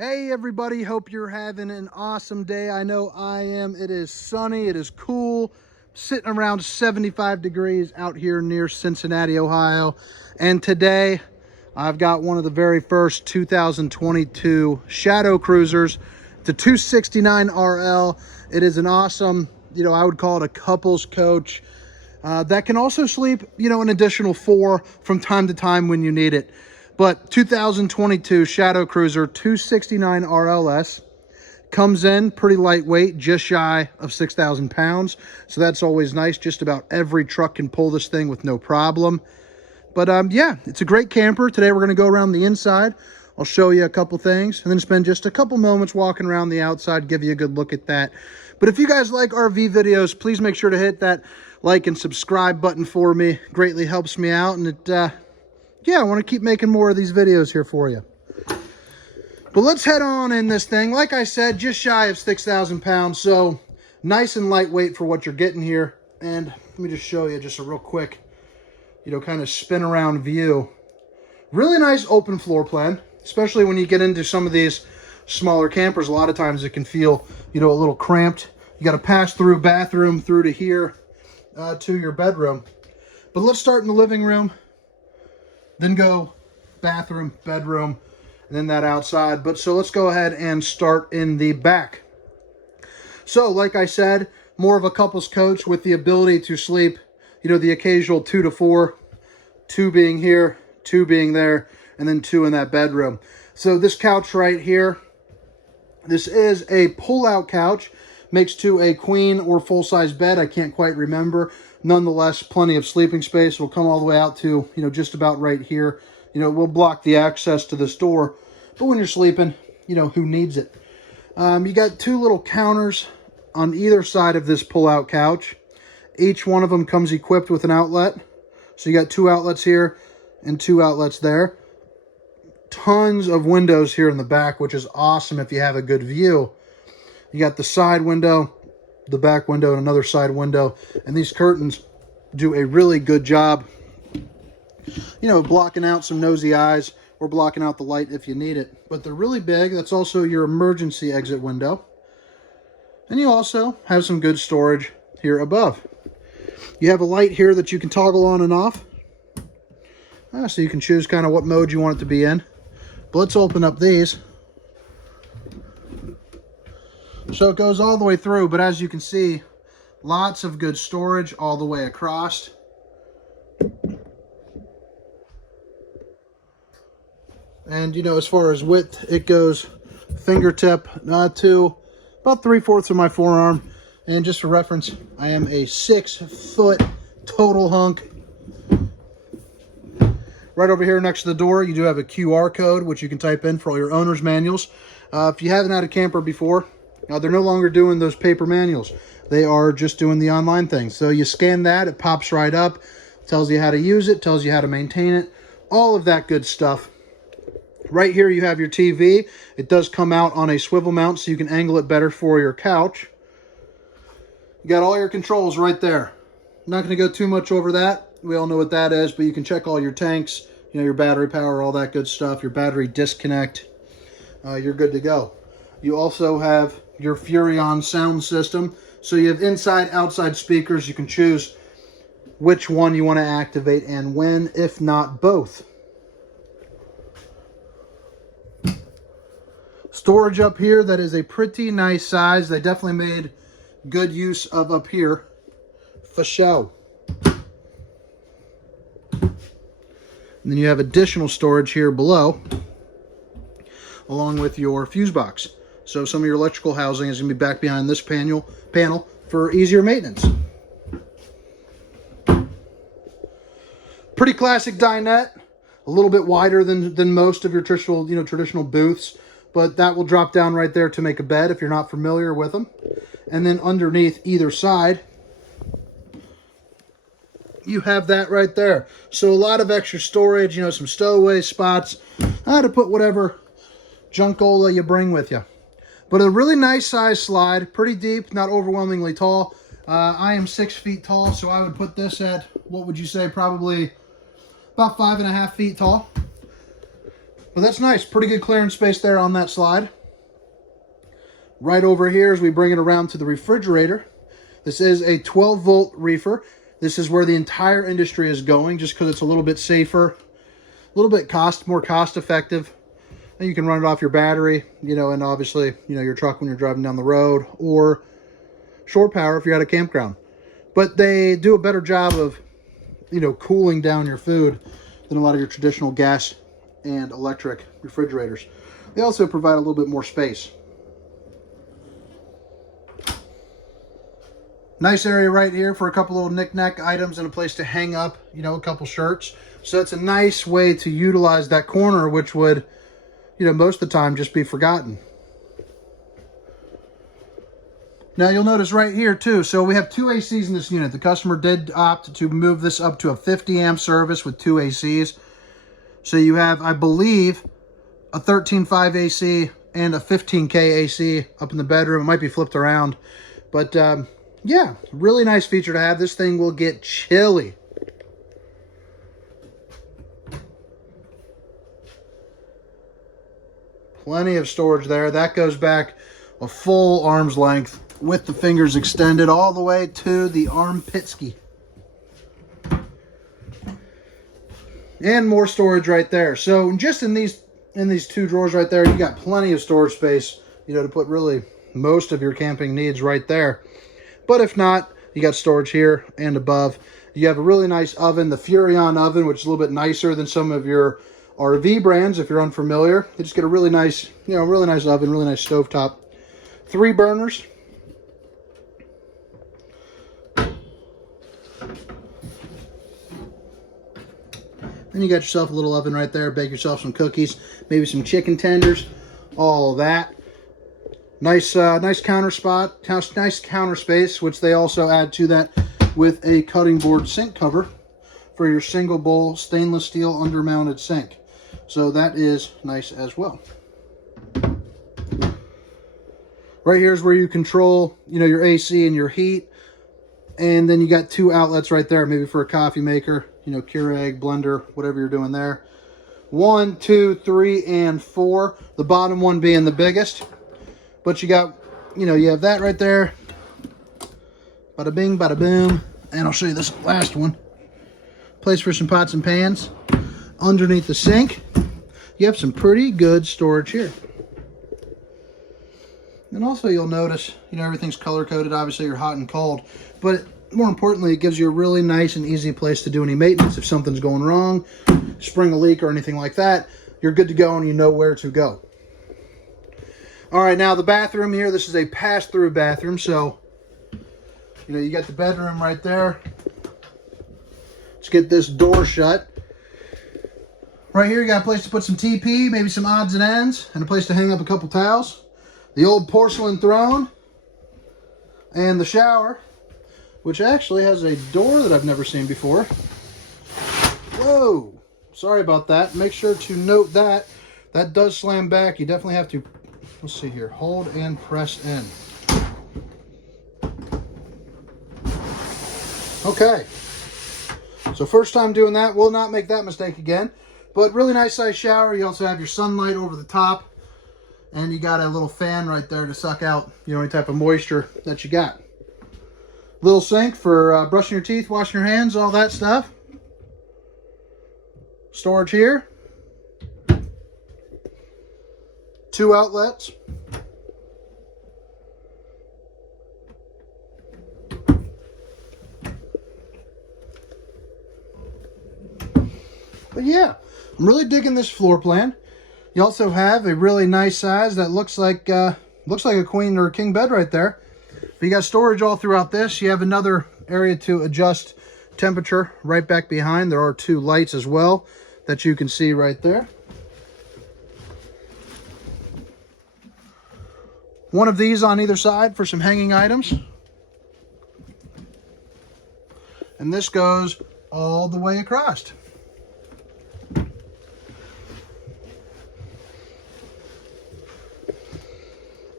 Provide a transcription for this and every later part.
Hey everybody, hope you're having an awesome day. I know I am. It is sunny, it is cool, sitting around 75 degrees out here near Cincinnati, Ohio. And today I've got one of the very first 2022 Shadow Cruisers. It's a 269 RL. It is an awesome, I would call it a couples coach that can also sleep, an additional 4 from time to time when you need it. But 2022 Shadow Cruiser 269 RLS comes in pretty lightweight, just shy of 6,000 pounds. So that's always nice. Just about every truck can pull this thing with no problem. But yeah, it's a great camper. Today we're going to go around the inside. I'll show you a couple things and then spend just a couple moments walking around the outside, give you a good look at that. But if you guys like RV videos, please make sure to hit that like and subscribe button for me. Greatly helps me out, and it yeah, I want to keep making more of these videos here for you. But let's head on in this thing. Like I said, just shy of 6,000 pounds, so nice and lightweight for what you're getting here. And let me just show you just a real quick, kind of spin around view. Really nice open floor plan, especially when you get into some of these smaller campers. A lot of times it can feel, a little cramped. You got to pass through bathroom through to here to your bedroom. But let's start in the living room. Then go bathroom, bedroom, and then that outside. But so let's go ahead and start in the back. So like I said, more of a couples coach with the ability to sleep, the occasional 2 to 4, 2 being here, 2 being there, and then 2 in that bedroom. So this couch right here, this is a pull-out couch. Makes to a queen or full-size bed. I can't quite remember. Nonetheless, plenty of sleeping space. Will come all the way out to, just about right here. We'll block the access to this door. But when you're sleeping, who needs it? You got 2 little counters on either side of this pull-out couch. Each one of them comes equipped with an outlet. So you got 2 outlets here and 2 outlets there. Tons of windows here in the back, which is awesome if you have a good view. You got the side window, the back window, and another side window. And these curtains do a really good job, blocking out some nosy eyes or blocking out the light if you need it. But they're really big. That's also your emergency exit window. And you also have some good storage here above. You have a light here that you can toggle on and off. So you can choose kind of what mode you want it to be in. But let's open up these. So it goes all the way through, but as you can see, lots of good storage all the way across. And, as far as width, it goes fingertip to about 3/4 of my forearm. And just for reference, I am a 6-foot total hunk. Right over here next to the door, you do have a QR code, which you can type in for all your owner's manuals. If you haven't had a camper before, they're no longer doing those paper manuals. They are just doing the online thing. So you scan that, it pops right up, tells you how to use it, tells you how to maintain it, all of that good stuff. Right here you have your TV. It does come out on a swivel mount so you can angle it better for your couch. You got all your controls right there. I'm not going to go too much over that. We all know what that is, but you can check all your tanks, your battery power, all that good stuff, your battery disconnect. You're good to go. You also have your Furrion sound system. So you have inside, outside speakers. You can choose which one you want to activate and when, if not both. Storage up here, that is a pretty nice size. They definitely made good use of up here for show. And then you have additional storage here below, along with your fuse box. So some of your electrical housing is going to be back behind this panel for easier maintenance. Pretty classic dinette, a little bit wider than most of your traditional booths, but that will drop down right there to make a bed if you're not familiar with them. And then underneath either side, you have that right there. So a lot of extra storage, some stowaway spots, to put whatever junkola you bring with you. But a really nice size slide, pretty deep, not overwhelmingly tall. I am 6 feet tall, so I would put this at, what would you say, probably about 5.5 feet tall. But that's nice. Pretty good clearance space there on that slide. Right over here as we bring it around to the refrigerator. This is a 12-volt reefer. This is where the entire industry is going just because it's a little bit safer, a little bit more cost effective. And you can run it off your battery, you know, and obviously, you know, your truck when you're driving down the road, or shore power if you're at a campground. But they do a better job of, you know, cooling down your food than a lot of your traditional gas and electric refrigerators. They also provide a little bit more space. Nice area right here for a couple little knick-knack items and a place to hang up, you know, a couple shirts. So it's a nice way to utilize that corner, which would, you know, most of the time just be forgotten. Now you'll notice right here too, so we have 2 ACs in this unit. The customer did opt to move this up to a 50 amp service with 2 ACs. So you have, I believe, a 13.5 AC and a 15K AC up in the bedroom. It might be flipped around. But yeah, really nice feature to have. This thing will get chilly. Plenty of storage there. That goes back a full arm's length with the fingers extended all the way to the armpitski. And more storage right there. So just in these 2 drawers right there, you got plenty of storage space, you know, to put really most of your camping needs right there. But if not, you got storage here and above. You have a really nice oven, the Furrion oven, which is a little bit nicer than some of your RV brands if you're unfamiliar. You just get a really nice, you know, really nice oven, really nice stovetop. 3 burners. Then you got yourself a little oven right there. Bake yourself some cookies, maybe some chicken tenders, all that. Nice, nice counter spot, nice counter space, which they also add to that with a cutting board sink cover for your single bowl stainless steel undermounted sink. So that is nice as well. Right here is where you control, you know, your AC and your heat. And then you got 2 outlets right there, maybe for a coffee maker, you know, Keurig, blender, whatever you're doing there. 1, 2, 3, and 4. The bottom one being the biggest. But you got, you know, you have that right there. Bada bing, bada boom. And I'll show you this last one. Place for some pots and pans. Underneath the sink, you have some pretty good storage here. And also you'll notice, you know, everything's color coded. Obviously you're hot and cold, but more importantly, it gives you a really nice and easy place to do any maintenance. If something's going wrong, spring a leak or anything like that, you're good to go and you know where to go. All right, now the bathroom here, this is a pass-through bathroom. So, you know, you got the bedroom right there. Let's get this door shut. Right here, you got a place to put some TP, maybe some odds and ends, and a place to hang up a couple towels. The old porcelain throne, and the shower, which actually has a door that I've never seen before. Whoa, sorry about that. Make sure to note that. That does slam back. You definitely have to, let's see here, hold and press in. Okay, so first time doing that, will not make that mistake again. But really nice size shower. You also have your sunlight over the top. And you got a little fan right there to suck out, you know, any type of moisture that you got. Little sink for brushing your teeth, washing your hands, all that stuff. Storage here. 2 outlets. But yeah, I'm really digging this floor plan. You also have a really nice size that looks like a queen or a king bed right there. But you got storage all throughout this. You have another area to adjust temperature right back behind. There are 2 lights as well that you can see right there. One of these on either side for some hanging items. And this goes all the way across.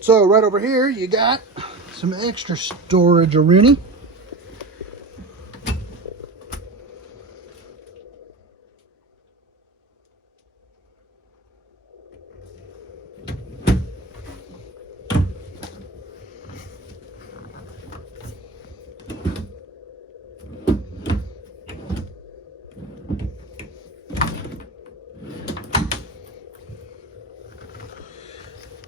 So right over here, you got some extra storage arena.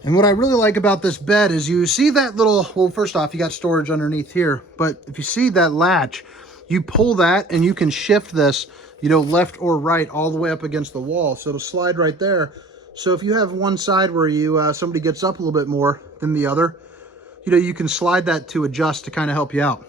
And what I really like about this bed is you see that little, well, first off, you got storage underneath here, but if you see that latch, you pull that and you can shift this, you know, left or right all the way up against the wall. So it'll slide right there. So if you have one side where you somebody gets up a little bit more than the other, you know, you can slide that to adjust to kind of help you out.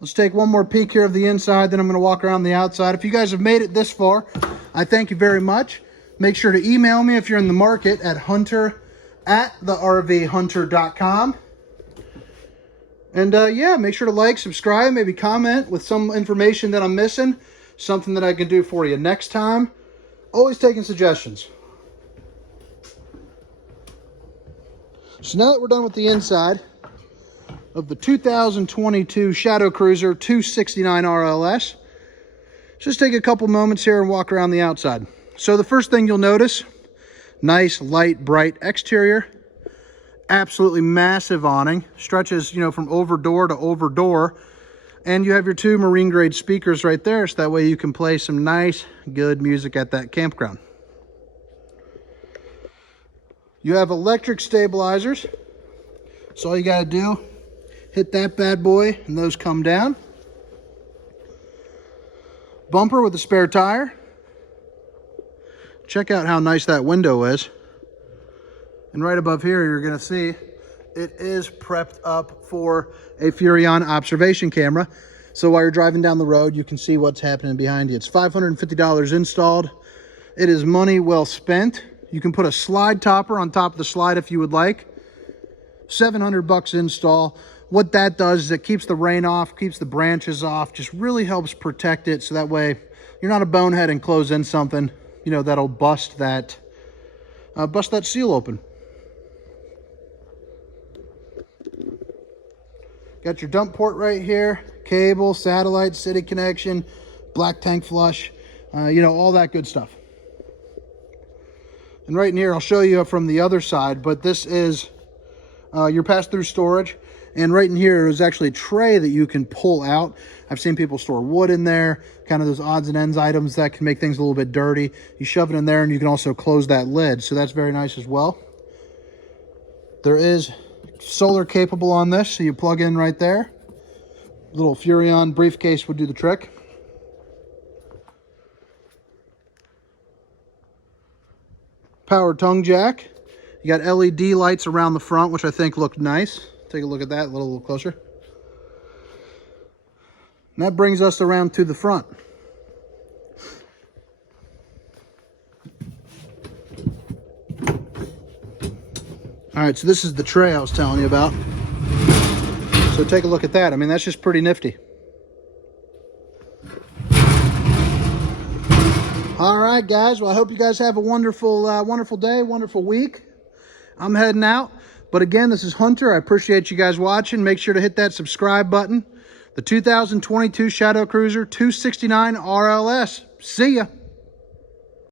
Let's take one more peek here of the inside, then I'm going to walk around the outside. If you guys have made it this far, I thank you very much. Make sure to email me if you're in the market at hunter@thervhunter.com. And yeah, make sure to like, subscribe, maybe comment with some information that I'm missing, something that I can do for you next time. Always taking suggestions. So now that we're done with the inside of the 2022 Shadow Cruiser 269 RLS, just take a couple moments here and walk around the outside. So the first thing you'll notice, nice, light, bright exterior. Absolutely massive awning. Stretches, you know, from over door to over door. And you have your two marine grade speakers right there, so that way you can play some nice, good music at that campground. You have electric stabilizers. So all you gotta do, hit that bad boy and those come down. Bumper with a spare tire. Check out how nice that window is. And right above here, you're gonna see it is prepped up for a Furrion observation camera. So while you're driving down the road, you can see what's happening behind you. It's $550 installed. It is money well spent. You can put a slide topper on top of the slide if you would like. $700 install. What that does is it keeps the rain off, keeps the branches off, just really helps protect it. So that way you're not a bonehead and close in something, you know, that'll bust that seal open. Got your dump port right here, cable, satellite, city connection, black tank flush, you know, all that good stuff. And right in here, I'll show you from the other side, but this is your pass-through storage. And right in here is actually a tray that you can pull out. I've seen people store wood in there, kind of those odds and ends items that can make things a little bit dirty. You shove it in there and you can also close that lid. So that's very nice as well. There is solar capable on this, so you plug in right there. Little Furrion briefcase would do the trick. Power tongue jack. You got LED lights around the front, which I think look nice. Take a look at that a little closer. And that brings us around to the front. All right, so this is the tray I was telling you about. So take a look at that. I mean, that's just pretty nifty. All right, guys. Well, I hope you guys have a wonderful, wonderful day, wonderful week. I'm heading out. But again, this is Hunter. I appreciate you guys watching. Make sure to hit that subscribe button. The 2022 Shadow Cruiser 269 RLS. See ya.